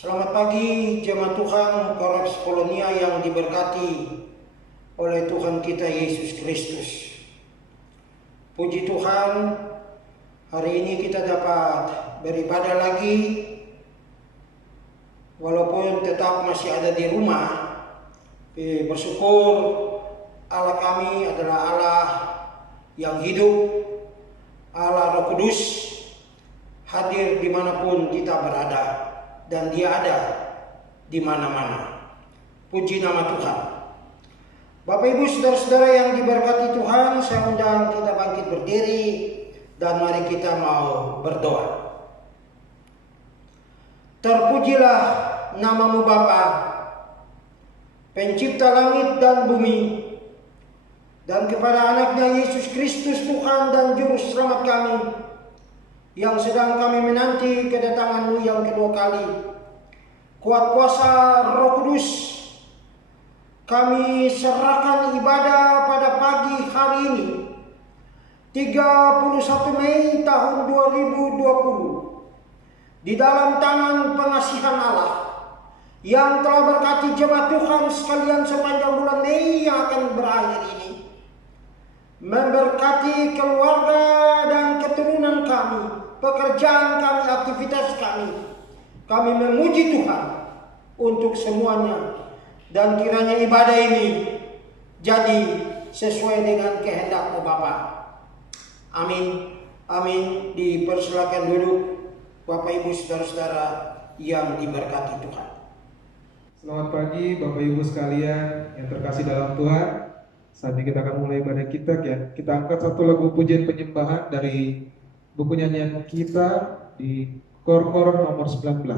Selamat pagi jemaat Tuhan Koreks Polonia yang diberkati oleh Tuhan kita Yesus Kristus. Puji Tuhan, hari ini kita dapat beribadah lagi walaupun tetap masih ada di rumah. Bersyukur Allah kami adalah Allah yang hidup, Allah Roh Kudus, hadir dimanapun kita berada. Dan dia ada di mana-mana. Puji nama Tuhan. Bapak Ibu saudara-saudara yang diberkati Tuhan, saya undang kita bangkit berdiri dan mari kita mau berdoa. Terpujilah namamu Bapa, pencipta langit dan bumi, dan kepada anaknya Yesus Kristus Tuhan dan Juru Selamat kami, yang sedang kami menanti kedatangan-Mu yang kedua kali. Kuat kuasa Roh Kudus, kami serahkan ibadah pada pagi hari ini 31 Mei tahun 2020 di dalam tangan pengasihan Allah yang telah berkati jemaat Tuhan sekalian sepanjang bulan Mei yang akan berakhir ini, memberkati keluarga dan keturunan kami, pekerjaan kami, aktivitas kami. Kami memuji Tuhan untuk semuanya, dan kiranya ibadah ini jadi sesuai dengan kehendak-Mu Bapa. Amin. Amin. Dipersilakan duduk Bapak Ibu saudara-saudara yang diberkati Tuhan. Selamat pagi Bapak Ibu sekalian yang terkasih dalam Tuhan. Saat ini kita akan mulai ibadah kita ya. Kita angkat satu lagu pujian penyembahan dari buku nyanyian kita di Kor nomor 19.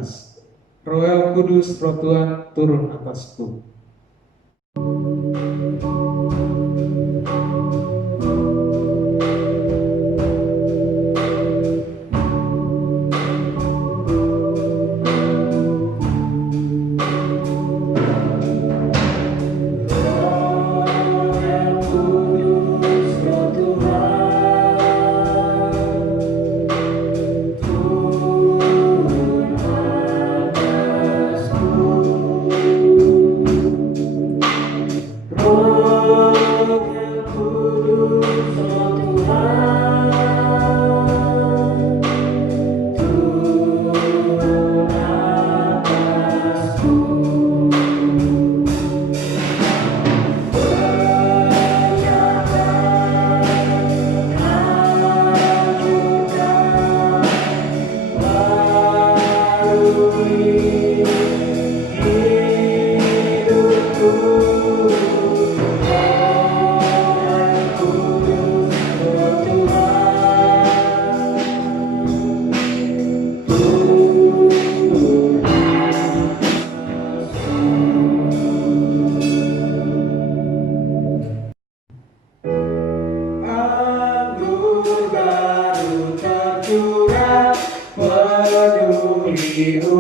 Roh Kudus, Roh Tuhan turun atasku. Yeah.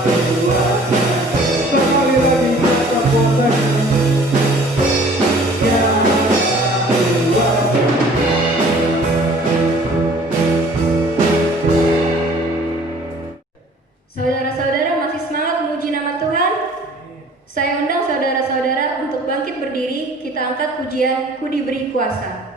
Sekali lagi kata kuasanya. Saudara-saudara masih semangat memuji nama Tuhan? Saya undang saudara-saudara untuk bangkit berdiri, kita angkat pujian Ku Diberi Kuasa.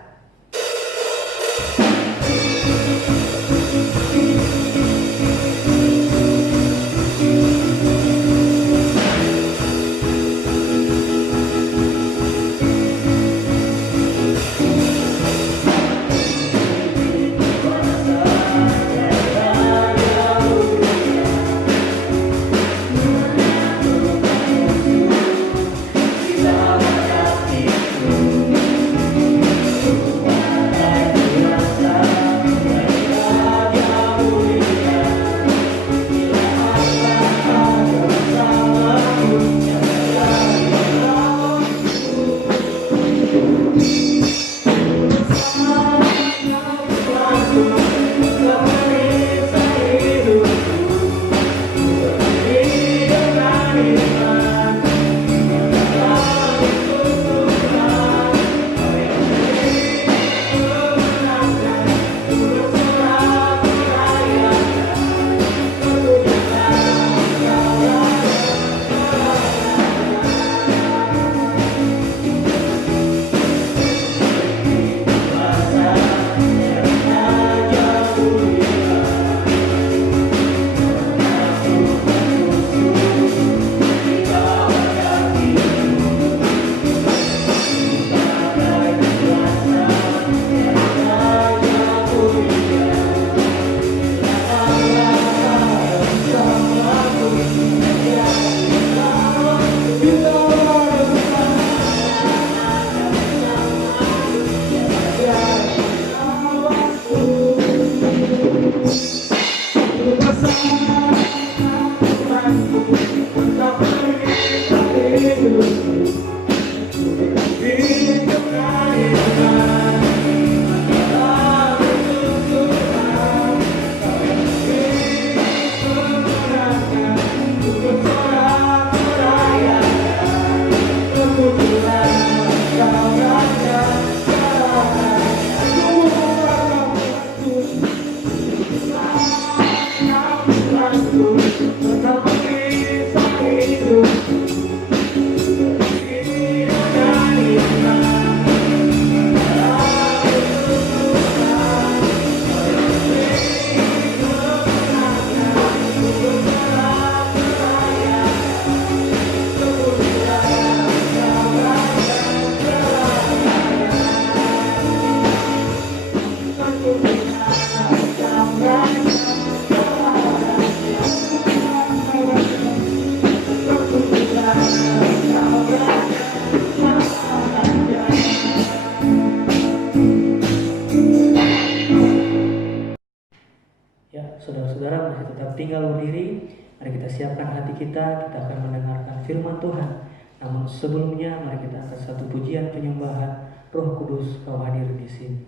Saudara-saudara masih tetap tinggal berdiri. Mari kita siapkan hati kita akan mendengarkan firman Tuhan. Namun sebelumnya mari kita angkat satu pujian penyembahan. Roh Kudus, Kau hadir di sini.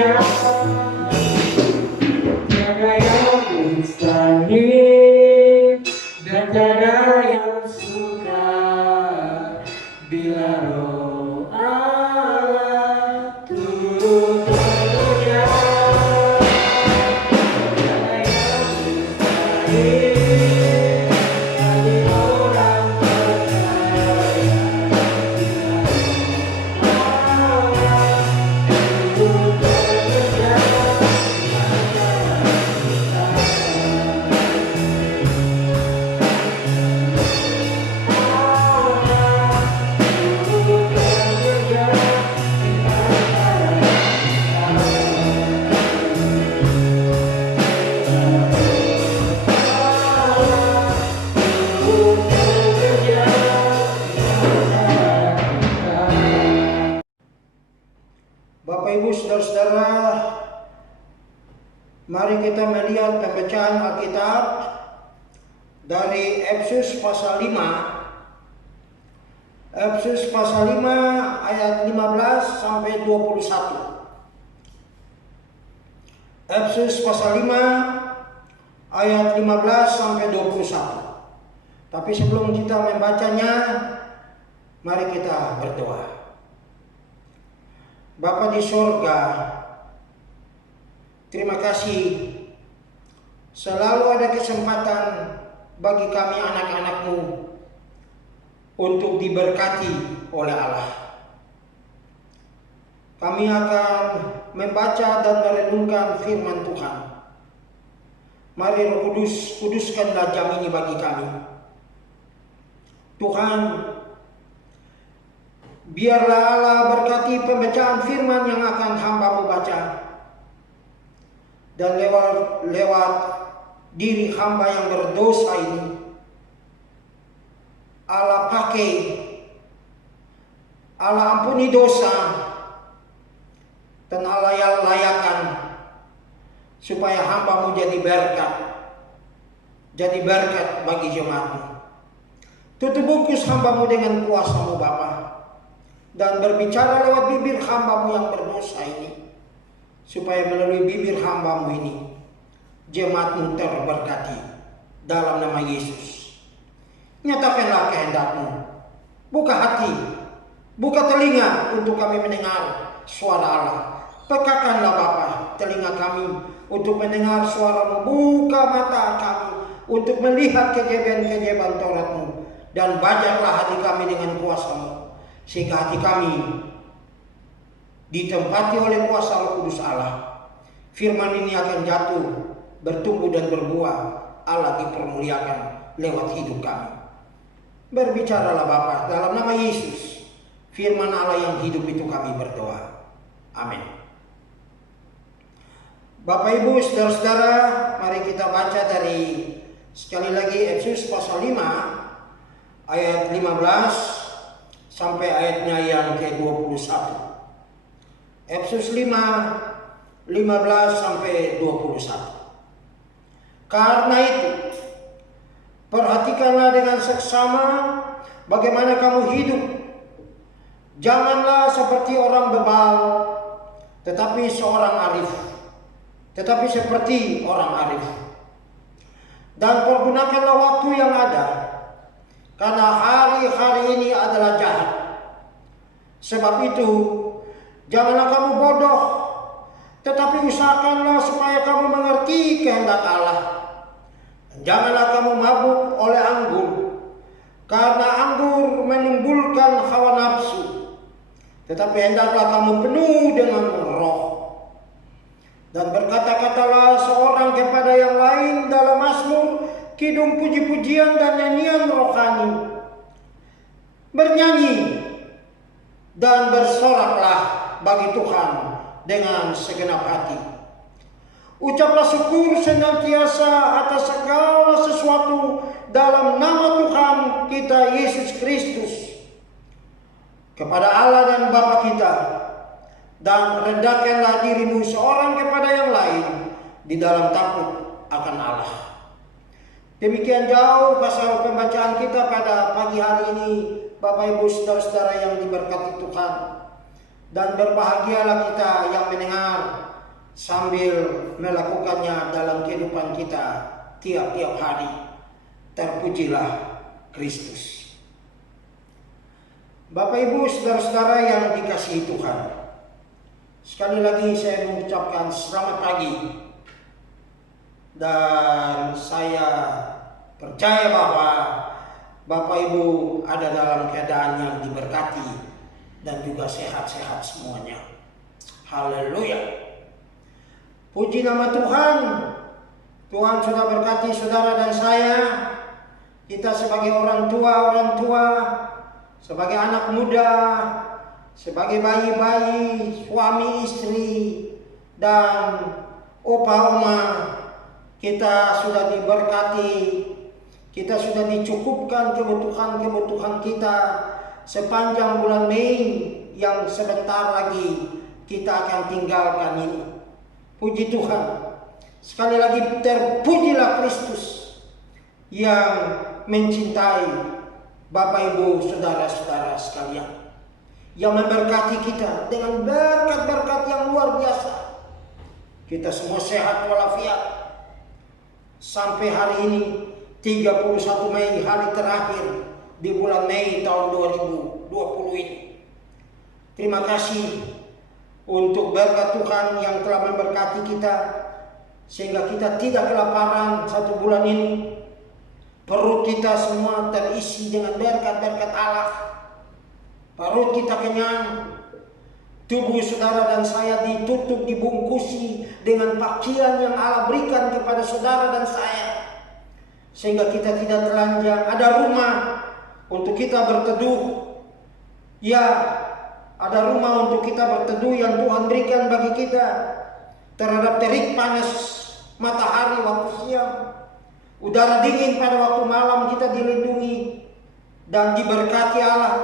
tentunya tiada yang mustahil dan tiada yang sukar bila Roh Allah turun tentunya tiada yang mustahil bagi orang percaya bila Roh Allah turun tentunya Bapak Ibu Saudara-saudara, mari kita melihat pembacaan Alkitab dari Efesus pasal 5. Efesus pasal 5 ayat 15 sampai 21. Efesus pasal 5 ayat 15 sampai 21. Tapi sebelum kita membacanya, mari kita berdoa. Bapa di sorga, terima kasih selalu ada kesempatan bagi kami anak-anak-Mu untuk diberkati oleh Allah. Kami akan membaca dan merenungkan firman Tuhan. Mari Roh Kudus, kuduskanlah jam ini bagi kami. Tuhan, biarlah Allah berkati pembacaan firman yang akan hamba-Mu baca. Dan lewat diri hamba yang berdosa ini, Allah pakai, Allah ampuni dosa, dan Allah yang layakan supaya hamba-Mu jadi berkat bagi jemaat-Mu. Tutup bungkus hamba-Mu dengan kuasa-Mu Bapa, dan berbicara lewat bibir hamba-Mu yang berdosa ini, supaya melalui bibir hamba-Mu ini jemaat-Mu terberkati dalam nama Yesus. Nyatakanlah kehendak-Mu, buka hati, buka telinga untuk kami mendengar suara Allah. Pekakanlah Bapa telinga kami untuk mendengar suara-Mu, buka mata kami untuk melihat keajaiban-keajaiban Taurat-Mu, dan bajaklah hati kami dengan kuasa-Mu, sehingga hati kami ditempati oleh kuasa Roh Kudus Allah. Firman ini akan jatuh, bertumbuh dan berbuah. Allah dipermuliakan lewat hidup kami. Berbicaralah Bapa dalam nama Yesus, firman Allah yang hidup itu kami berdoa. Amin. Bapak Ibu Saudara-saudara, mari kita baca dari sekali lagi Efesus pasal 5 ayat 15 sampai ayatnya yang ke-21. Efesus 5, 15 sampai 21. Karena itu, perhatikanlah dengan seksama bagaimana kamu hidup. Janganlah seperti orang bebal, tetapi seperti orang arif. Dan pergunakanlah waktu yang ada, karena hari-hari ini adalah jahat. Sebab itu, janganlah kamu bodoh, tetapi usahakanlah supaya kamu mengerti kehendak Allah. Janganlah kamu mabuk oleh anggur, karena anggur menimbulkan hawa nafsu. Tetapi hendaklah kamu penuh dengan Roh. Dan berkata-katalah seorang kepada yang lain dalam mazmur, kidung puji-pujian dan nyanyian rohani. Bernyanyi dan bersoraklah bagi Tuhan dengan segenap hati. Ucaplah syukur senantiasa atas segala sesuatu dalam nama Tuhan kita Yesus Kristus kepada Allah dan Bapa kita, dan rendahkanlah dirimu seorang kepada yang lain di dalam takut akan Allah. Demikian jauh pasal pembacaan kita pada pagi hari ini, Bapak Ibu Saudara-saudara yang diberkati Tuhan. Dan berbahagialah kita yang mendengar sambil melakukannya dalam kehidupan kita tiap-tiap hari. Terpujilah Kristus. Bapak Ibu saudara-saudara yang dikasihi Tuhan, sekali lagi saya mengucapkan selamat pagi. Dan saya percaya bahwa Bapak Ibu ada dalam keadaan yang diberkati dan juga sehat-sehat semuanya. Haleluya. Puji nama Tuhan. Tuhan sudah berkati saudara dan saya. Kita sebagai orang tua, sebagai anak muda, sebagai bayi-bayi, suami istri, dan opa oma, kita sudah diberkati. Kita sudah dicukupkan kebutuhan kita sepanjang bulan Mei yang sebentar lagi kita akan tinggalkan ini. Puji Tuhan. Sekali lagi terpujilah Kristus yang mencintai Bapak Ibu saudara-saudara sekalian, yang memberkati kita dengan berkat-berkat yang luar biasa. Kita semua sehat walafiat sampai hari ini 31 Mei, hari terakhir di bulan Mei tahun 2020 ini. Terima kasih untuk berkat Tuhan yang telah memberkati kita sehingga kita tidak kelaparan satu bulan ini. Perut kita semua terisi dengan berkat-berkat Allah. Perut kita kenyang. Tubuh saudara dan saya ditutup, dibungkusi dengan pakaian yang Allah berikan kepada saudara dan saya, sehingga kita tidak telanjang. Ada rumah untuk kita berteduh. Ya, ada rumah untuk kita berteduh yang Tuhan berikan bagi kita terhadap terik panas matahari waktu siang. Udara dingin pada waktu malam kita dilindungi dan diberkati Allah.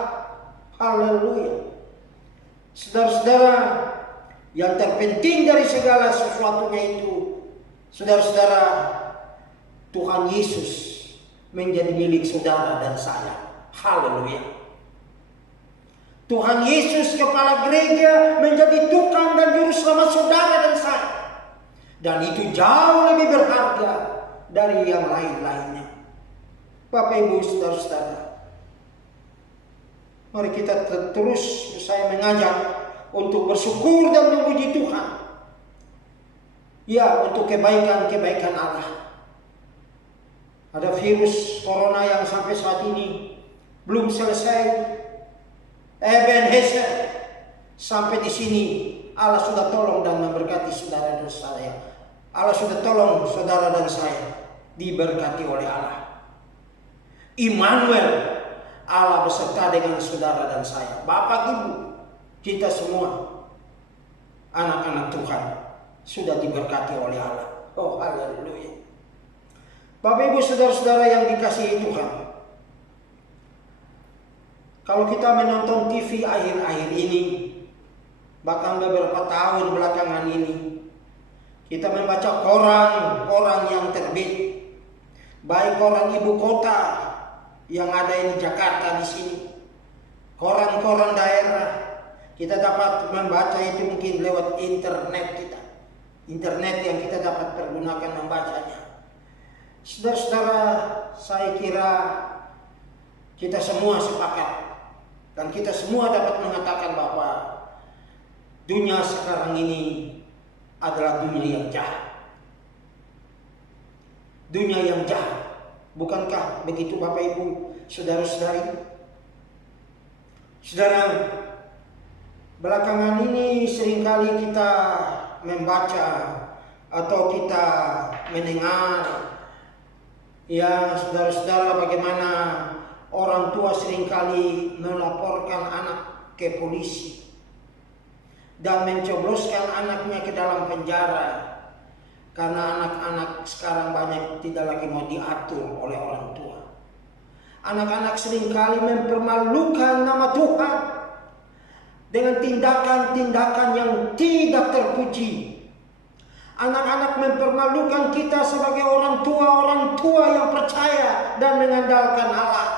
Haleluya. Saudara-saudara, yang terpenting dari segala sesuatunya itu, saudara-saudara, Tuhan Yesus menjadi milik saudara dan saya. Haleluya. Tuhan Yesus kepala gereja menjadi Tuhan dan Juru Selamat saudara dan saya. Dan itu jauh lebih berharga dari yang lain-lainnya. Bapak Ibu saudara-saudara, mari kita terus, saya mengajak untuk bersyukur dan memuji Tuhan. Ya, untuk kebaikan-kebaikan Allah. Ada virus corona yang sampai saat ini belum selesai. Ebenezer, sampai di sini Allah sudah tolong dan memberkati saudara dan saya. Allah sudah tolong saudara dan saya diberkati oleh Allah. Immanuel, Allah beserta dengan saudara dan saya. Bapak Ibu, kita semua anak-anak Tuhan sudah diberkati oleh Allah. Oh, haleluya. Bapak Ibu saudara-saudara yang dikasihi Tuhan, kalau kita menonton TV akhir-akhir ini, bahkan beberapa tahun belakangan ini, kita membaca koran yang terbit, baik koran ibu kota yang ada di Jakarta di sini, koran-koran daerah, kita dapat membaca itu mungkin lewat internet kita, internet yang kita dapat pergunakan membacanya. Saudara-saudara, saya kira kita semua sepakat dan kita semua dapat mengatakan bahwa dunia sekarang ini adalah dunia yang jahat. Dunia yang jahat. Bukankah begitu Bapak Ibu, saudara-saudari? Saudara, belakangan ini seringkali kita membaca atau kita mendengar, ya saudara-saudara, bagaimana orang tua seringkali melaporkan anak ke polisi dan mencobloskan anaknya ke dalam penjara karena anak-anak sekarang banyak tidak lagi mau diatur oleh orang tua. Anak-anak seringkali mempermalukan nama Tuhan dengan tindakan-tindakan yang tidak terpuji. Anak-anak mempermalukan kita sebagai orang tua yang percaya dan mengandalkan Allah.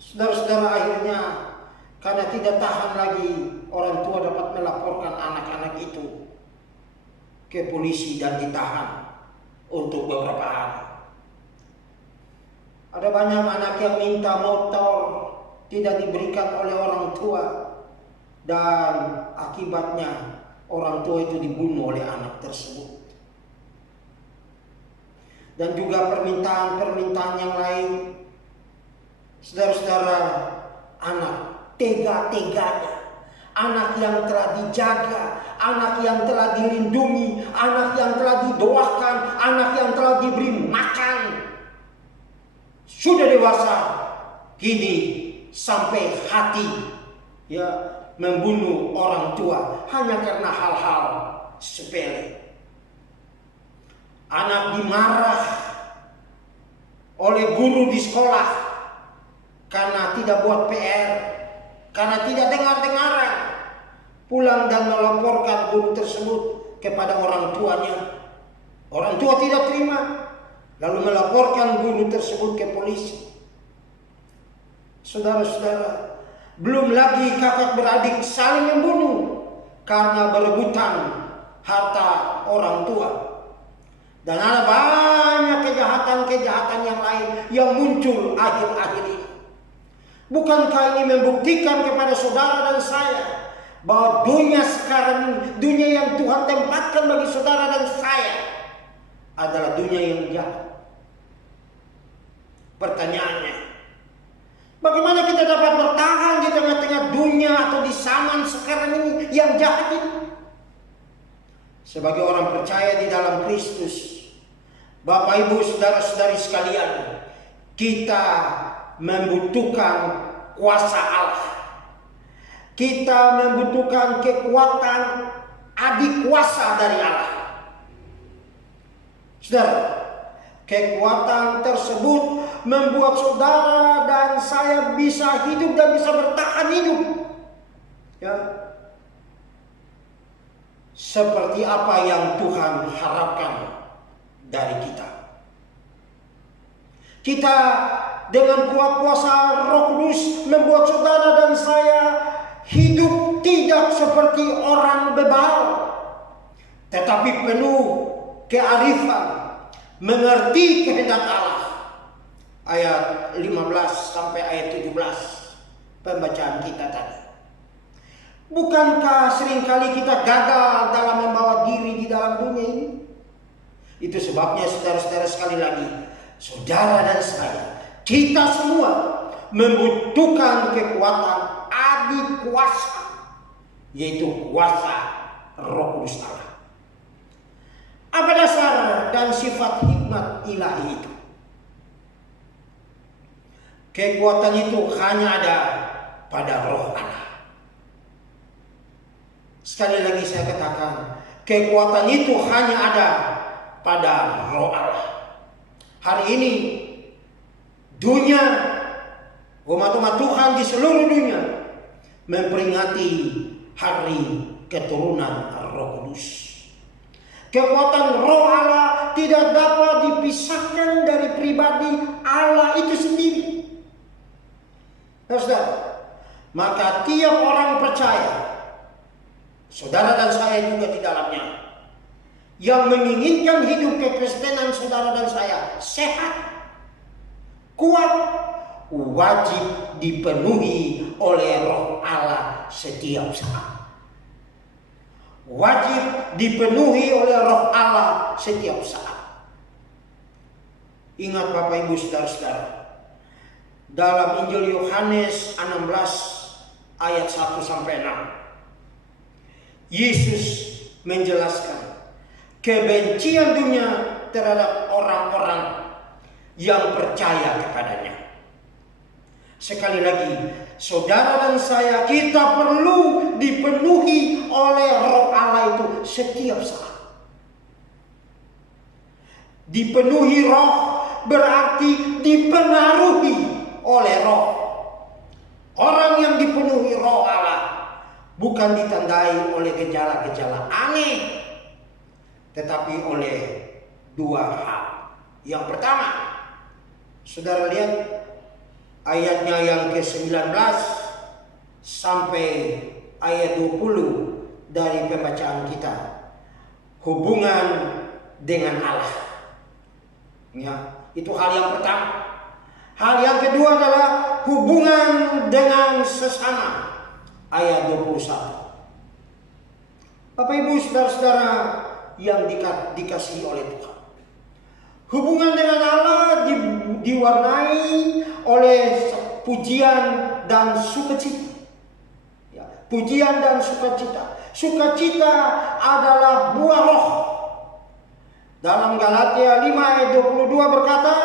Saudara-saudara, akhirnya karena tidak tahan lagi, orang tua dapat melaporkan anak-anak itu ke polisi dan ditahan untuk beberapa hari. Ada banyak anak yang minta motor tidak diberikan oleh orang tua, dan akibatnya orang tua itu dibunuh oleh anak tersebut. Dan juga permintaan-permintaan yang lain. Saudara-saudara, anak tega-teganya, anak yang telah dijaga, anak yang telah dilindungi, anak yang telah didoakan, anak yang telah diberi makan, sudah dewasa, kini sampai hati membunuh orang tua hanya karena hal-hal sepele. Anak dimarah oleh guru di sekolah karena tidak buat PR, karena tidak dengar-dengaran, pulang dan melaporkan guru tersebut kepada orang tuanya. Orang tua tidak terima, lalu melaporkan guru tersebut ke polisi. Saudara-saudara, belum lagi kakak beradik saling membunuh karena berebutan harta orang tua. Dan ada banyak kejahatan-kejahatan yang lain yang muncul akhir-akhir ini. Bukankah ini membuktikan kepada saudara dan saya bahwa dunia sekarang ini, dunia yang Tuhan tempatkan bagi saudara dan saya, adalah dunia yang jahat? Pertanyaannya, bagaimana kita dapat bertahan di tengah-tengah dunia atau di zaman sekarang ini yang jahat ini? Sebagai orang percaya di dalam Kristus, Bapak Ibu saudara-saudari sekalian, kita membutuhkan kuasa Allah. Kita membutuhkan kekuatan adik kuasa dari Allah. Saudara, kekuatan tersebut membuat saudara dan saya bisa hidup dan bisa bertahan hidup. Ya. Seperti apa yang Tuhan harapkan dari kita. Kita dengan kuat kuasa Roh Kudus membuat saudara dan saya hidup tidak seperti orang bebal, tetapi penuh kearifan, mengerti kehendak Allah. Ayat 15 sampai ayat 17 pembacaan kita tadi. Bukankah seringkali kita gagal dalam membawa diri di dalam dunia ini? Itu sebabnya saudara-saudara, sekali lagi, saudara dan saya, kita semua membutuhkan kekuatan adik kuasa, yaitu kuasa Roh Kudus Allah. Apa dasar dan sifat hikmat ilahi itu? Kekuatan itu hanya ada pada Roh Allah. Sekali lagi saya katakan, kekuatan itu hanya ada pada Roh Allah. Hari ini dunia, umat-umat Tuhan di seluruh dunia memperingati hari keturunan Roh Kudus. Kekuatan Roh Allah tidak dapat dipisahkan dari pribadi Allah itu sendiri. Saudara, maka tiap orang percaya, saudara dan saya juga di dalamnya, yang menginginkan hidup kekristenan saudara dan saya sehat, kuat, wajib dipenuhi oleh Roh Allah setiap saat. Wajib dipenuhi oleh Roh Allah setiap saat. Ingat Bapak Ibu saudara-saudara, dalam Injil Yohanes 16 ayat 1 sampai 6, Yesus menjelaskan kebencian dunia terhadap orang-orang yang percaya kepadanya. Sekali lagi, saudara dan saya, kita perlu dipenuhi oleh Roh Allah itu setiap saat. Dipenuhi Roh berarti dipengaruhi oleh Roh. Orang yang dipenuhi Roh Allah bukan ditandai oleh gejala-gejala aneh, tetapi oleh dua hal. Yang pertama, saudara lihat ayatnya yang ke-19 sampai ayat 20 dari pembacaan kita. hubungan dengan Allah. Ya, itu hal yang pertama. Hal yang kedua adalah hubungan dengan sesama. Ayat 21. Bapak Ibu saudara-saudara yang dikasihi oleh Tuhan. Hubungan dengan Allah diwarnai oleh pujian dan sukacita. Ya, pujian dan sukacita. Sukacita adalah buah roh. Dalam Galatia 5 ayat 22 berkata,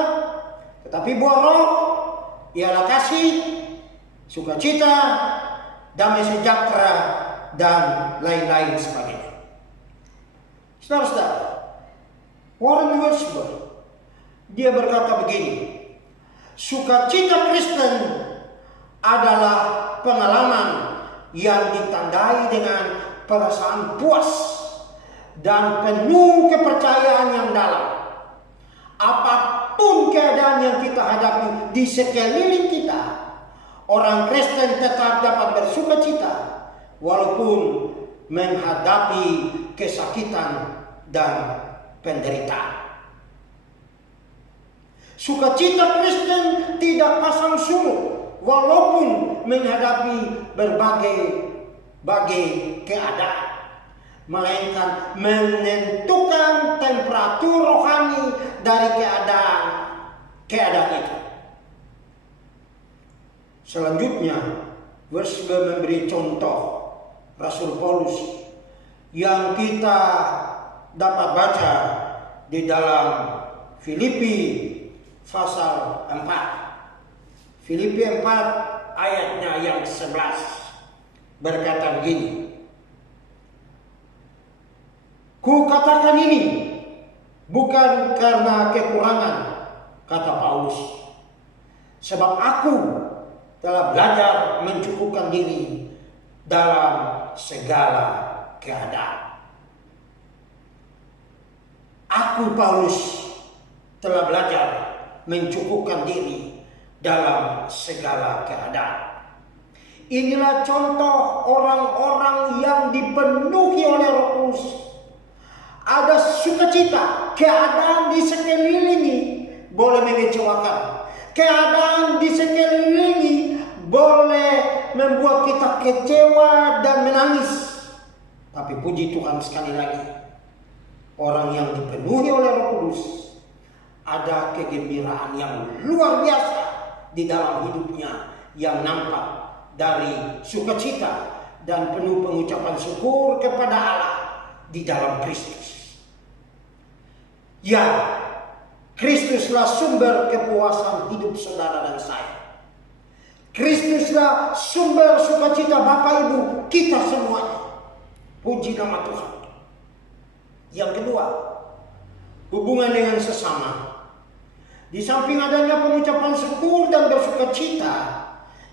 tetapi buah roh ialah kasih, sukacita, damai sejahtera, dan lain-lain sebagainya. Saudara-saudara, Warren Wiersbe, dia berkata begini, sukacita Kristen adalah pengalaman yang ditandai dengan perasaan puas dan penuh kepercayaan yang dalam. Apapun keadaan yang kita hadapi di sekeliling kita, orang Kristen tetap dapat bersukacita walaupun menghadapi kesakitan dan penderitaan. Sukacita Kristen tidak pasang surut walaupun menghadapi berbagai keadaan, melainkan menentukan temperatur rohani dari keadaan itu. Selanjutnya, Wiersbe memberi contoh Rasul Paulus yang kita dapat baca di dalam Filipi pasal 4. Filipi 4 ayatnya yang 11 berkata begini. Ku katakan ini bukan karena kekurangan, kata Paulus, sebab aku telah belajar mencukupkan diri dalam segala keadaan. Aku Paulus telah belajar mencukupkan diri dalam segala keadaan. Inilah contoh orang-orang yang dipenuhi oleh Roh Kudus. Ada sukacita, keadaan di sekelilingi boleh mengecewakan. Keadaan di sekelilingi boleh membuat kita kecewa dan menangis. Tapi puji Tuhan sekali lagi, orang yang dipenuhi oleh Roh Kudus ada kegembiraan yang luar biasa di dalam hidupnya yang nampak dari sukacita dan penuh pengucapan syukur kepada Allah di dalam Kristus. Ya, Kristuslah sumber kepuasan hidup saudara dan saya. Kristuslah sumber sukacita Bapak Ibu kita semuanya. Puji nama Tuhan. Yang kedua, hubungan dengan sesama. Di samping adanya pengucapan syukur dan bersukacita,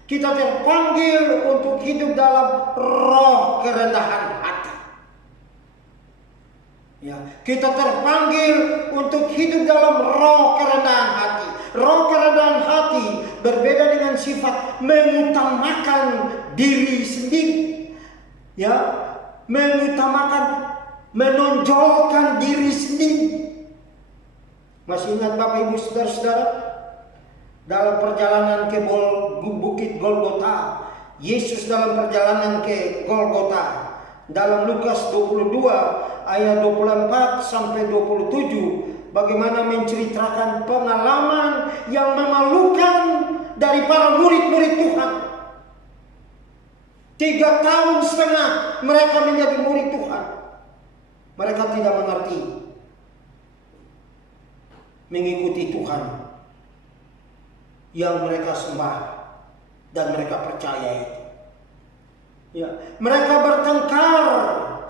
kita terpanggil untuk hidup dalam roh kerendahan hati. Ya, kita terpanggil untuk hidup dalam roh kerendahan hati. Roh kerendahan hati berbeda dengan sifat mengutamakan diri sendiri. Ya, mengutamakan, menonjolkan diri sendiri. Masih ingat Bapak Ibu saudara-saudara? Dalam perjalanan ke Bukit Golgota, Yesus dalam perjalanan ke Golgota, dalam Lukas 22 ayat 24 sampai 27, bagaimana menceritakan pengalaman yang memalukan dari para murid-murid Tuhan. 3,5 tahun mereka menjadi murid Tuhan. Mereka tidak mengerti mengikuti Tuhan yang mereka sembah dan mereka percaya itu. Ya, mereka bertengkar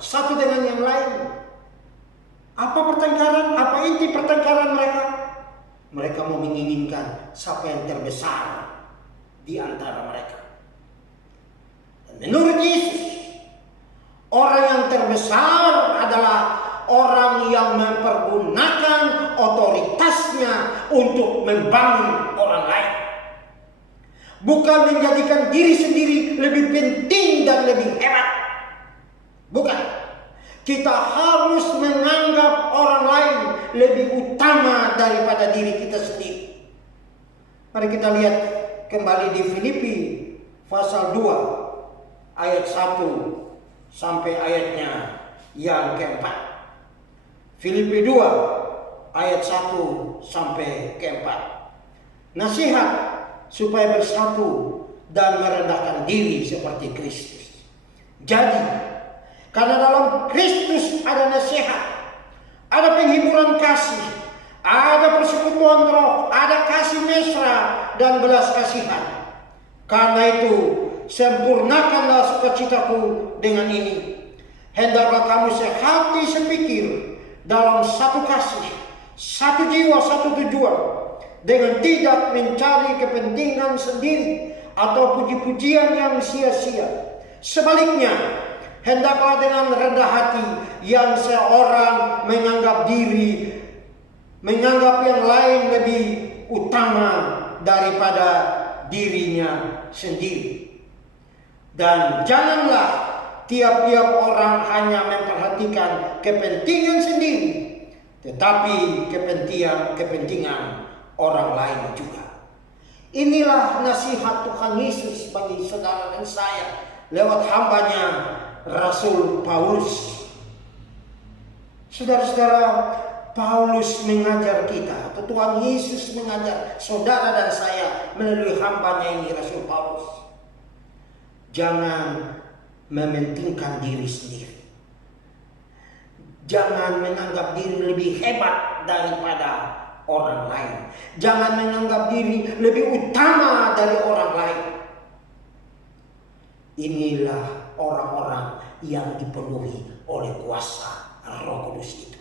satu dengan yang lain. Apa pertengkaran? Apa inti pertengkaran mereka? Mereka mau menginginkan siapa yang terbesar di antara mereka. Dan menurut Yesus, orang yang terbesar adalah orang yang mempergunakan otoritasnya untuk membangun orang lain. Bukan menjadikan diri sendiri lebih penting dan lebih hebat. Bukan. Kita harus mengajar menganggap orang lain lebih utama daripada diri kita sendiri. Mari kita lihat kembali di Filipi pasal 2 ayat 1 sampai ayatnya yang keempat. Filipi 2 ayat 1 sampai keempat. Nasihat supaya bersatu dan merendahkan diri seperti Kristus. Jadi, karena dalam Kristus ada nasihat, ada penghiburan kasih, ada persekutuan roh, ada kasih mesra dan belas kasihan. Karena itu, sempurnakanlah sukacitaku dengan ini. Hendaklah kamu sehati sepikir dalam satu kasih, satu jiwa, satu tujuan, dengan tidak mencari kepentingan sendiri atau puji-pujian yang sia-sia. Sebaliknya, hendaklah dengan rendah hati yang seorang menganggap yang lain lebih utama daripada dirinya sendiri. Dan janganlah tiap-tiap orang hanya memperhatikan kepentingan sendiri, tetapi kepentingan orang lain juga. Inilah nasihat Tuhan Yesus bagi saudara dan saya lewat hambanya Rasul Paulus. Saudara-saudara, Paulus mengajar kita, atau Tuhan Yesus mengajar saudara dan saya melalui hambanya ini, Rasul Paulus. Jangan mementingkan diri sendiri. Jangan menganggap diri lebih hebat daripada orang lain. Jangan menganggap diri lebih utama dari orang lain. Inilah orang-orang yang dipenuhi oleh kuasa Roh Kudus itu.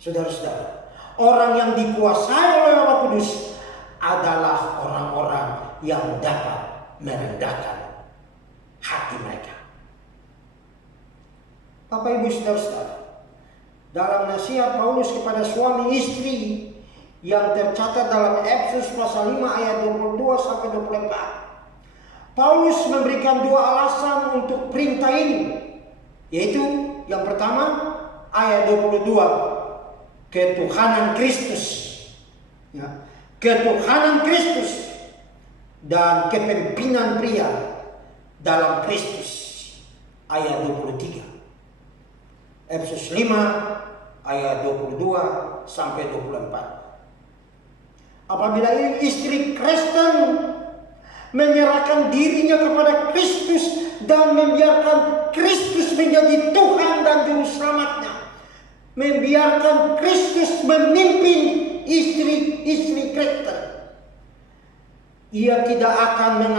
Saudara-saudara, orang yang dikuasai oleh Roh Kudus adalah orang-orang yang dapat merendahkan hati mereka. Bapak Ibu saudara-saudara, dalam nasihat Paulus kepada suami istri yang tercatat dalam Efesus pasal 5 ayat 22 sampai 24, Paulus memberikan dua alasan untuk perintah ini, yaitu yang pertama ayat 22, ketuhanan Kristus, ya, ketuhanan Kristus dan kepemimpinan pria dalam Kristus, ayat 23. Efesus 5 ayat 22 sampai 24. Apabila istri Kristen menyerahkan dirinya kepada Kristus dan membiarkan Kristus menjadi Tuhan dan Juru Selamatnya, membiarkan Kristus memimpin istri-istri Kristen, ia tidak akan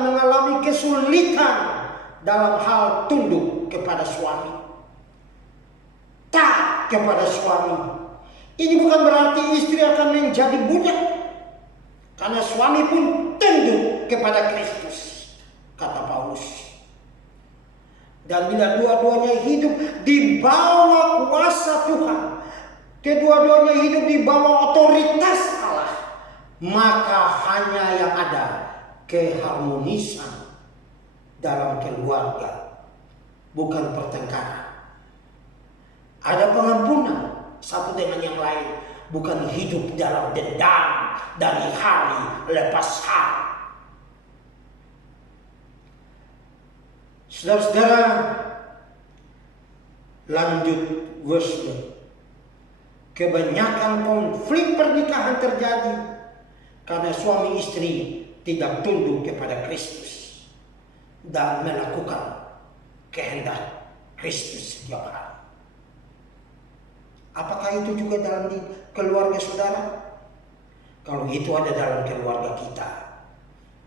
mengalami kesulitan dalam hal tunduk kepada suami, taat kepada suami. Ini bukan berarti istri akan menjadi budak, karena suami pun tunduk kepada Kristus, kata Paulus. Dan bila dua-duanya hidup di bawah kuasa Tuhan, kedua-duanya hidup di bawah otoritas Allah, maka hanya yang ada keharmonisan dalam keluarga, bukan pertengkaran. Ada pengampunan satu dengan yang lain, bukan hidup dalam dendam dari hari lepas hari. Saudara-saudara, lanjut verse. Kebanyakan konflik pernikahan terjadi karena suami istri tidak tunduk kepada Kristus dan melakukan kehendak Kristus setiap hari. Apakah itu juga dalam keluarga saudara? Kalau itu ada dalam keluarga kita,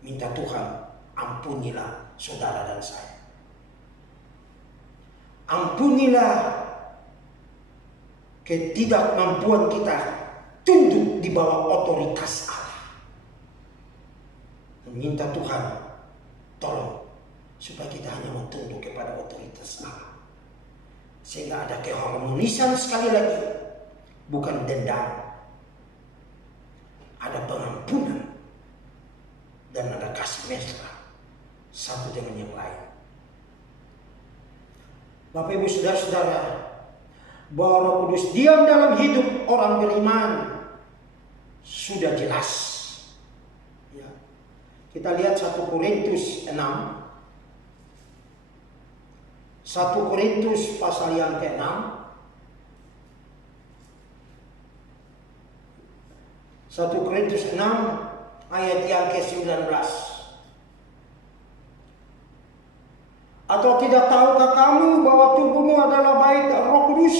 minta Tuhan ampunilah saudara dan saya. Ampunilah ketidakmampuan kita tunduk di bawah otoritas Allah. Minta Tuhan tolong supaya kita hanya mau tunduk kepada otoritas Allah, sehingga ada keharmonisan. Sekali lagi, bukan dendam, ada pengampunan dan ada kasih mesra satu dengan yang lain. Bapak Ibu Saudara-saudara, bahwa Roh Kudus diam dalam hidup orang beriman sudah jelas. Ya. Kita lihat 1 Korintus 6. 1 Korintus pasal yang ke-6. 1 Korintus 6 ayat yang ke-19. Atau tidak tahukah kamu bahwa tubuhmu adalah bait Roh Kudus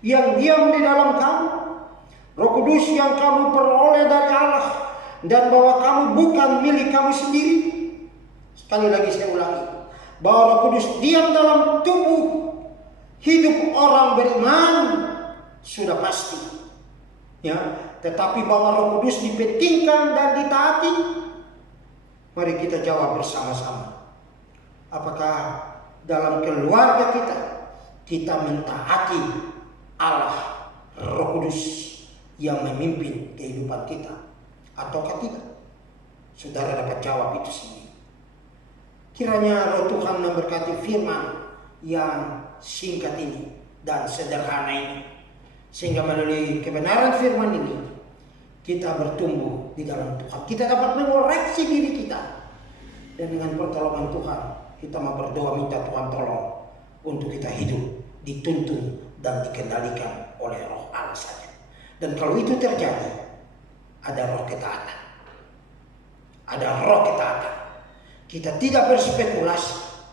yang diam di dalam kamu? Roh Kudus yang kamu peroleh dari Allah, dan bahwa kamu bukan milik kamu sendiri. Sekali lagi saya ulangi, bahwa Roh Kudus diam dalam tubuh hidup orang beriman sudah pasti. Ya, tetapi bahwa Roh Kudus dipentingkan dan ditaati, mari kita jawab bersama-sama. Apakah dalam keluarga kita mentaati Allah Roh Kudus yang memimpin kehidupan kita, ataukah tidak? Saudara dapat jawab itu sendiri. Kiranya Roh Tuhan memberkati firman yang singkat ini dan sederhana ini, sehingga melalui kebenaran firman ini kita bertumbuh di dalam Tuhan. Kita dapat mengoreksi diri kita, dan dengan pertolongan Tuhan kita mau berdoa minta Tuhan tolong untuk kita hidup dituntun dan dikendalikan oleh Roh Allah saja. Dan kalau itu terjadi, ada roh ketaatan. Ada roh ketaatan. Kita tidak berspekulasi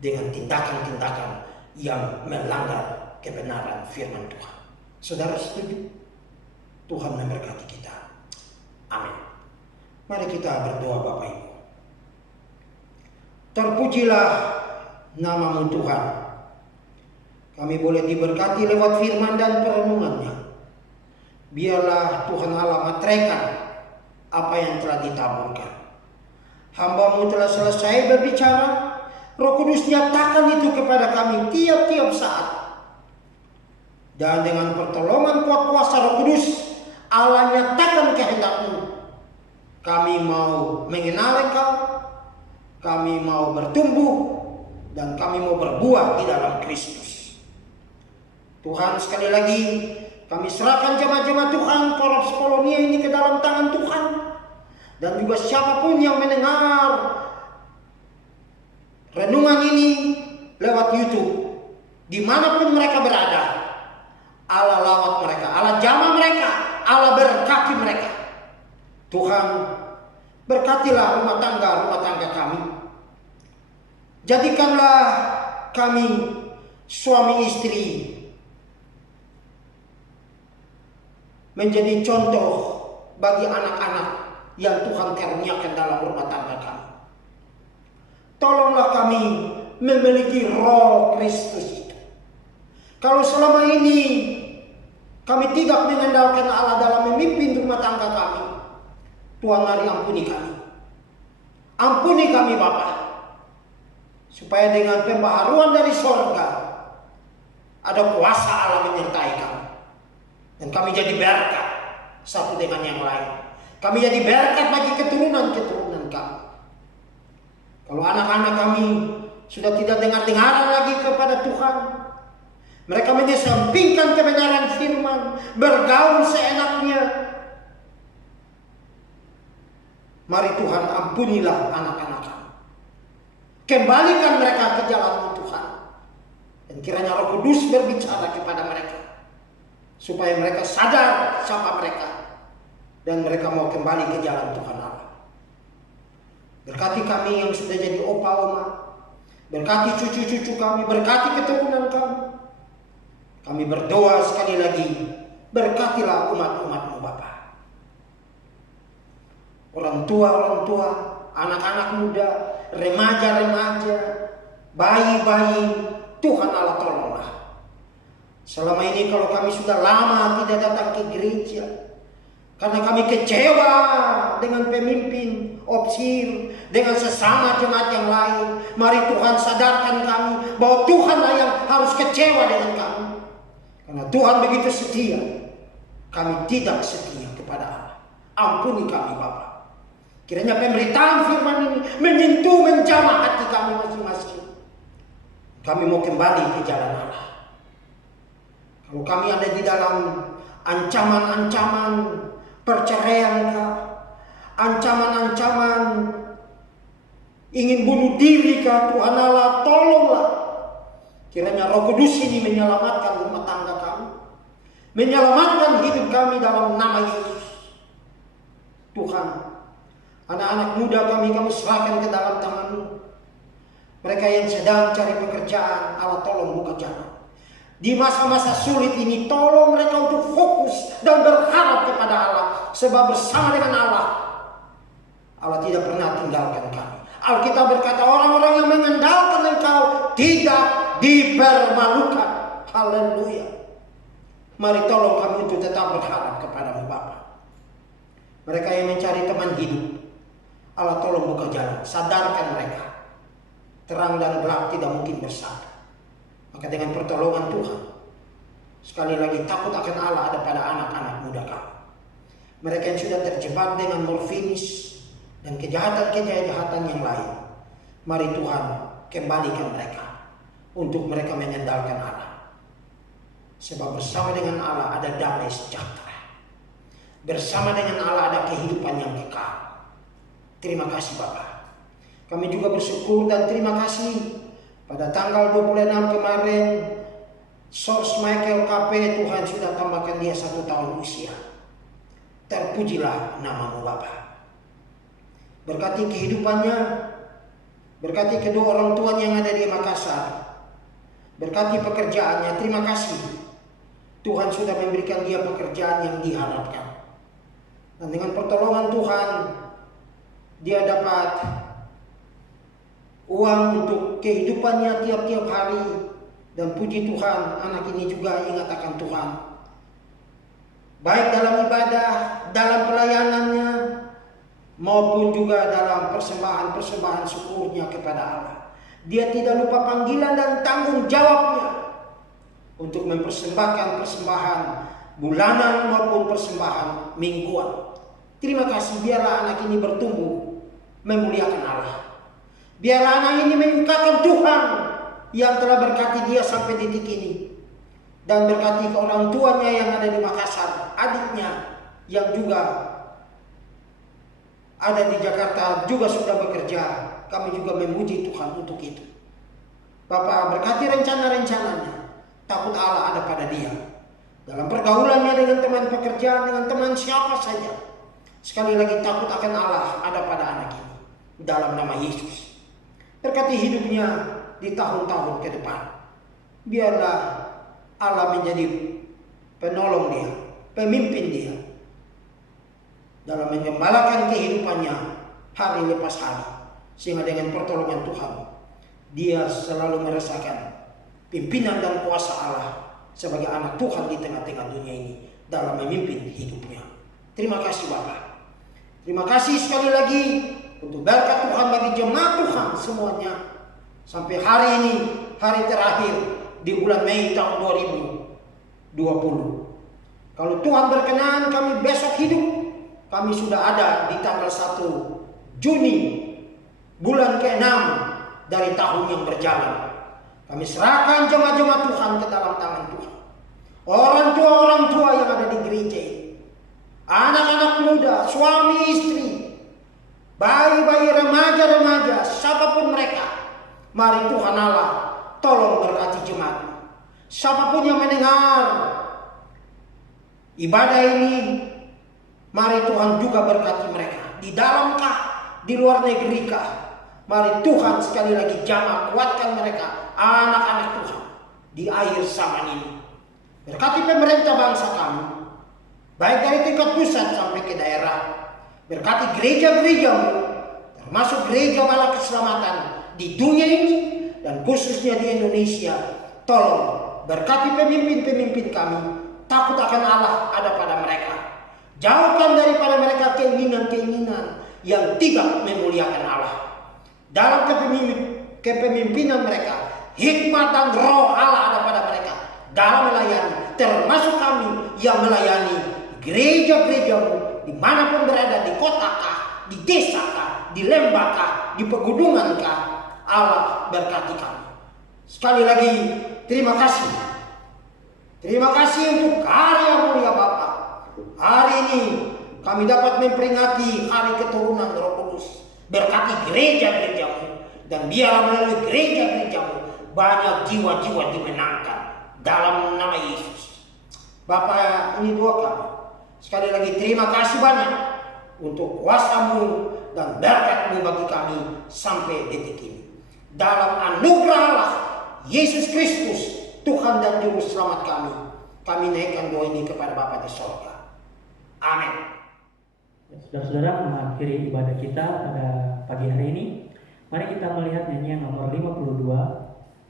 dengan tindakan-tindakan yang melanggar kebenaran firman Tuhan. Saudara setuju? Tuhan memberkati kita. Amin. Mari kita berdoa Bapak Ibu. Terpujilah nama-Mu Tuhan. Kami boleh diberkati lewat firman dan perenungannya. Biarlah Tuhan Allah materaikan apa yang telah ditaburkan. Hamba-Mu telah selesai berbicara. Roh Kudus nyatakan itu kepada kami tiap-tiap saat. Dan dengan pertolongan kuat kuasa Roh Kudus, Allah nyatakan kehendak-Mu. Kami mau mengenal Engkau, kami mau bertumbuh, dan kami mau berbuah di dalam Kristus. Tuhan, sekali lagi kami serahkan jemaat-jemaat Tuhan Korps Polonia ini ke dalam tangan Tuhan. Dan juga siapapun yang mendengar renungan ini lewat YouTube, dimanapun mereka berada, Allah lawat mereka, Allah jamah mereka, Allah berkati mereka. Tuhan, berkatilah rumah tangga kami. Jadikanlah kami suami istri menjadi contoh bagi anak-anak yang Tuhan karuniakan dalam rumah tangga kami. Tolonglah kami memiliki roh Kristus itu. Kalau selama ini kami tidak mengandalkan Allah dalam memimpin rumah tangga kami, Tuhan mari ampuni kami. Ampuni kami Bapa, supaya dengan pembaharuan dari sorga ada kuasa Allah menyertai kami, dan kami jadi berkat satu dengan yang lain. Kami jadi berkat bagi keturunan-keturunan kami. Kalau anak-anak kami sudah tidak dengar-dengaran lagi kepada Tuhan, mereka mengesampingkan kebenaran firman, bergaul seenaknya, mari Tuhan ampunilah anak-anak kami. Kembalikan mereka ke jalan Tuhan. Dan kiranya Roh Kudus berbicara kepada mereka, supaya mereka sadar siapa mereka, dan mereka mau kembali ke jalan Tuhan Allah. Berkati kami yang sudah jadi opa oma, berkati cucu-cucu kami, berkati keturunan kami. Kami berdoa sekali lagi, berkatilah umat-umat-Mu Bapa. Orang tua, anak-anak muda, remaja-remaja, bayi-bayi, Tuhan Allah tolonglah. Selama ini kalau kami sudah lama tidak datang ke gereja, karena kami kecewa dengan pemimpin, opsir, dengan sesama jemaat yang lain, mari Tuhan sadarkan kami bahwa Tuhanlah yang harus kecewa dengan kami. Karena Tuhan begitu setia, kami tidak setia kepada Allah. Ampuni kami Bapa. Kiranya pemberitaan firman ini menyentuh, menjamah hati kami masing-masing. Kami mau kembali ke jalan Allah. Kalau kami ada di dalam ancaman-ancaman perceraian, ancaman-ancaman ingin bunuh diri, Tuhan Allah tolonglah. Kiranya Roh Kudus ini menyelamatkan rumah tangga kami, menyelamatkan hidup kami dalam nama Yesus. Tuhan, anak-anak muda kami serahkan ke dalam tangan-Mu. Mereka yang sedang cari pekerjaan, Allah tolong buka jalan. Di masa-masa sulit ini, tolong mereka untuk fokus dan berharap kepada Allah. Sebab bersama dengan Allah, Allah tidak pernah tinggalkan kami. Alkitab berkata, orang-orang yang mengandalkan Engkau tidak dipermalukan. Haleluya. Mari tolong kami untuk tetap berharap kepada-Mu Bapa. Mereka yang mencari teman hidup, Allah tolong buka jalan. Sadarkan mereka. Terang dan gelap tidak mungkin bersatu. Maka dengan pertolongan Tuhan, sekali lagi takut akan Allah ada pada anak-anak muda kami. Mereka yang sudah terjebak dengan morfinis dan kejahatan-kejahatan yang lain. Mari Tuhan kembalikan mereka untuk mereka mengandalkan Allah. Sebab bersama dengan Allah ada damai sejahtera. Bersama dengan Allah ada kehidupan yang kekal. Terima kasih Bapak. Kami juga bersyukur dan terima kasih pada tanggal 26 kemarin Source Michael KP, Tuhan sudah tambahkan dia 1 tahun usia. Terpujilah nama-Mu Bapa. Berkati kehidupannya, berkati kedua orang tuanya yang ada di Makassar, berkati pekerjaannya. Terima kasih Tuhan sudah memberikan dia pekerjaan yang diharapkan. Dan dengan pertolongan Tuhan, dia dapat uang untuk kehidupannya tiap-tiap hari. Dan puji Tuhan, anak ini juga ingat akan Tuhan. Baik dalam ibadah, dalam pelayanannya, maupun juga dalam persembahan-persembahan syukurnya kepada Allah. Dia tidak lupa panggilan dan tanggung jawabnya untuk mempersembahkan persembahan bulanan maupun persembahan mingguan. Terima kasih, biarlah anak ini bertumbuh memuliakan Allah. Biarlah anak ini menyukakan Tuhan yang telah berkati dia sampai detik ini. Dan berkati ke orang tuanya yang ada di Makassar, adiknya yang juga ada di Jakarta juga sudah bekerja. Kami juga memuji Tuhan untuk itu. Bapak berkati rencana-rencananya. Takut Allah ada pada dia. Dalam pergaulannya dengan teman pekerjaan, dengan teman siapa saja. Sekali lagi takut akan Allah ada pada anak ini. Dalam nama Yesus. Berkati hidupnya di tahun-tahun ke depan. Biarlah Allah menjadi penolong dia, pemimpin dia. Dalam mengembalakan kehidupannya hari lepas hari. Sehingga dengan pertolongan Tuhan, dia selalu merasakan pimpinan dan kuasa Allah sebagai anak Tuhan di tengah-tengah dunia ini dalam memimpin hidupnya. Terima kasih Bapak. Terima kasih sekali lagi untuk berkat Tuhan bagi jemaat Tuhan semuanya. Sampai hari ini, hari terakhir di bulan Mei tahun 2020. Kalau Tuhan berkenan kami besok hidup, kami sudah ada di tanggal 1 Juni, bulan ke-6 dari tahun yang berjalan. Kami serahkan jemaat-jemaat Tuhan ke dalam tangan Tuhan. Orang tua yang ada di gereja ini, anak-anak muda, suami istri, bayi-bayi, remaja-remaja, siapapun mereka, mari Tuhan Allah tolong berkati jemaat. Siapapun yang mendengar ibadah ini, mari Tuhan juga berkati mereka. Di dalamkah, di luar negeri kah, mari Tuhan sekali lagi jamah kuatkan mereka, anak-anak Tuhan di akhir zaman ini. Berkati pemerintah bangsa kami, baik dari tingkat pusat sampai ke daerah. Berkati gereja-gerejamu, termasuk gereja Bala Keselamatan di dunia ini dan khususnya di Indonesia. Tolong berkati pemimpin-pemimpin kami, takut akan Allah ada pada mereka. Jauhkan daripada mereka keinginan-keinginan yang tidak memuliakan Allah. Dalam kepemimpinan mereka, hikmat dan roh Allah ada pada mereka dalam melayani, termasuk kami yang melayani gereja-gerejamu dimanapun berada, di kota kah, di desa kah, di lembah kah, di pegunungan kah. Allah berkati kami. Sekali lagi terima kasih. Terima kasih untuk karya mulia Bapa. Hari ini kami dapat memperingati hari keturunan Roh Kudus. Berkati gereja-gerejamu, dan biarlah melalui gereja-gerejamu banyak jiwa-jiwa dimenangkan dalam nama Yesus. Bapa, ini doa kami. Sekali lagi terima kasih banyak untuk kuasa-Mu dan berkat-Mu bagi kami sampai detik ini. Dalam anugerah Allah Yesus Kristus, Tuhan dan Juru Selamat kami naikkan doa ini kepada Bapa di sorga. Amin. Saudara-saudara, mengakhiri ibadah kita pada pagi hari ini, mari kita melihat nyanyian nomor 52,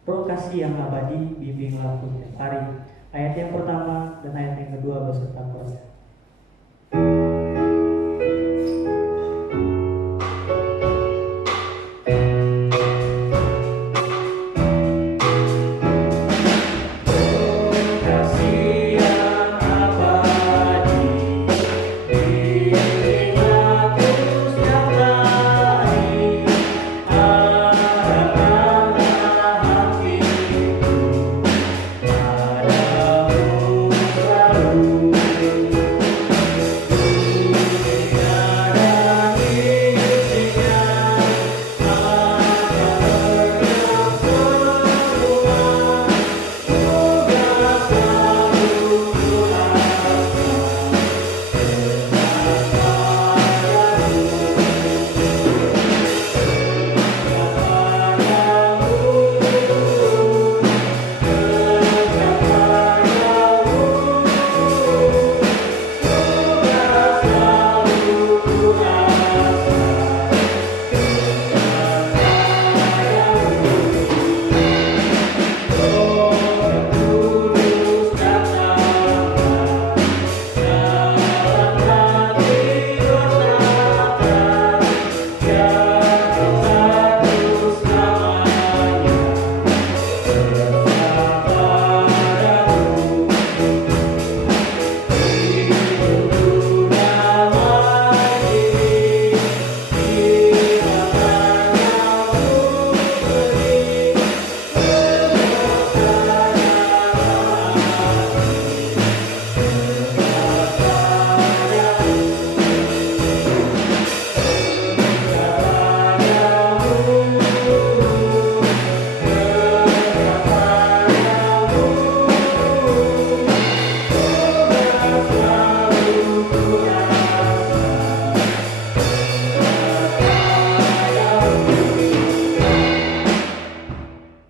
Roh Kasih yang Abadi, Bimbinglah Aku Tiap Hari. Ayat yang pertama dan ayat yang kedua beserta kornya.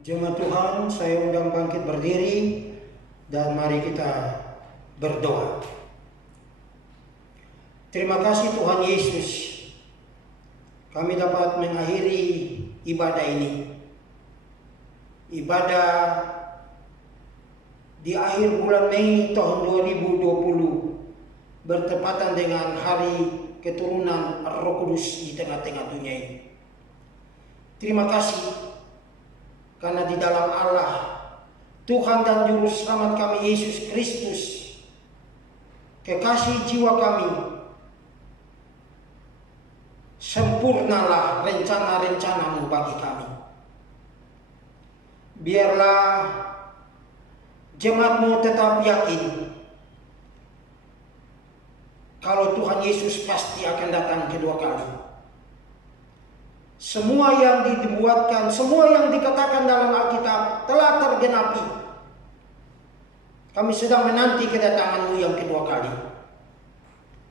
Jemaat Tuhan, saya undang bangkit berdiri dan mari kita berdoa. Terima kasih Tuhan Yesus, kami dapat mengakhiri ibadah ini. Ibadah di akhir bulan Mei tahun 2020 bertepatan dengan hari keturunan Roh Kudus di tengah-tengah dunia ini. Terima kasih karena di dalam Allah, Tuhan dan Juru Selamat kami Yesus Kristus, kekasih jiwa kami, sempurnalah rencana-rencana-Mu bagi kami. Biarlah jemaat-Mu tetap yakin kalau Tuhan Yesus pasti akan datang kedua kali. Semua yang dibuatkan, semua yang dikatakan dalam Alkitab telah tergenapi. Kami sedang menanti kedatangan-Mu yang kedua kali.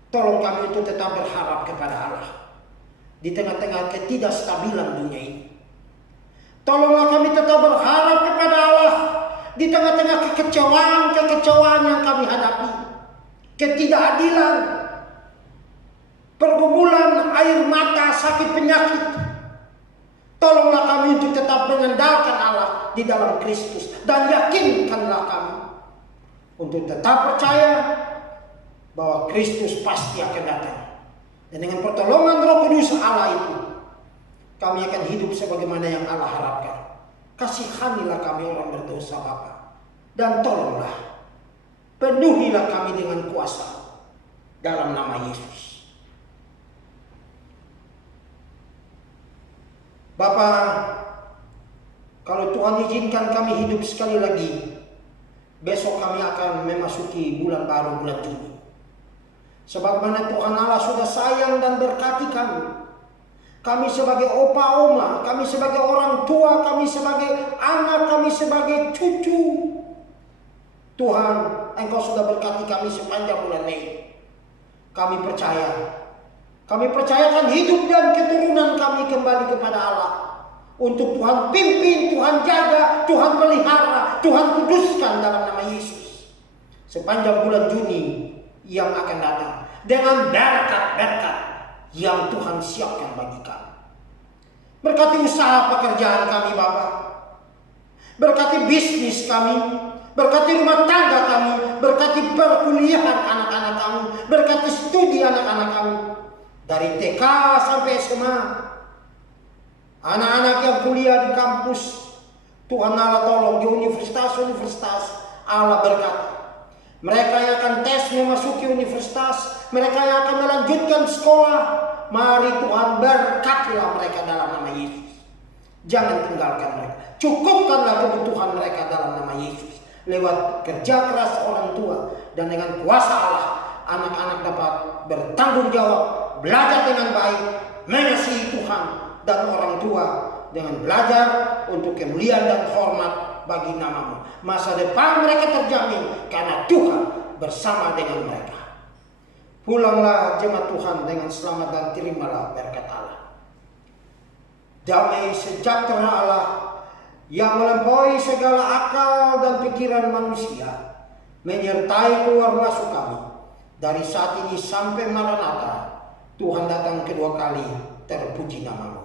Tolong kami untuk tetap berharap kepada Allah di tengah-tengah ketidakstabilan dunia ini. Tolonglah kami tetap berharap kepada Allah di tengah-tengah kekecewaan yang kami hadapi. Ketidakadilan, pergumulan air mata, sakit penyakit. Tolonglah kami untuk tetap mengandalkan Allah di dalam Kristus. Dan yakinkanlah kami untuk tetap percaya bahwa Kristus pasti akan datang. Dan dengan pertolongan Roh Kudus Allah itu, kami akan hidup sebagaimana yang Allah harapkan. Kasihanilah kami orang berdosa Bapa. Dan tolonglah, penuhilah kami dengan kuasa dalam nama Yesus. Bapa, Kalau Tuhan izinkan kami hidup sekali lagi, besok kami akan memasuki bulan baru, bulan Juni. Sebagaimana Tuhan Allah sudah sayang dan berkati kami. Kami sebagai opa oma, kami sebagai orang tua, kami sebagai anak, kami sebagai cucu. Tuhan, Engkau sudah berkati kami sepanjang bulan Mei. Kami percaya. Kami percayakan hidup dan keturunan kami kembali kepada Allah. Untuk Tuhan pimpin, Tuhan jaga, Tuhan pelihara, Tuhan kuduskan dalam nama Yesus. Sepanjang bulan Juni yang akan datang. Dengan berkat-berkat yang Tuhan siapkan bagi kami. Berkati usaha pekerjaan kami Bapa. Berkati bisnis kami. Berkati rumah tangga kami. Berkati perkuliahan anak-anak kami. Berkati studi anak-anak kami. Dari TK sampai SMA. Anak-anak yang kuliah di kampus, Tuhan Allah tolong di universitas-universitas, Allah berkati. Mereka yang akan tes memasuki universitas, mereka yang akan melanjutkan sekolah, mari Tuhan berkatilah mereka dalam nama Yesus. Jangan tinggalkan mereka. Cukupkanlah kebutuhan mereka dalam nama Yesus. Lewat kerja keras orang tua dan dengan kuasa Allah, anak-anak dapat bertanggung jawab, belajar dengan baik, mengasihi Tuhan dan orang tua dengan belajar untuk kemuliaan dan hormat bagi namamu. Masa depan mereka terjamin karena Tuhan bersama dengan mereka. Pulanglah jemaat Tuhan dengan selamat dan terimalah berkat Allah. Damai sejahtera Allah yang melampaui segala akal dan pikiran manusia menyertai keluar masuk kami dari saat ini sampai Maranatha. Tuhan datang kedua kali, terpuji namamu.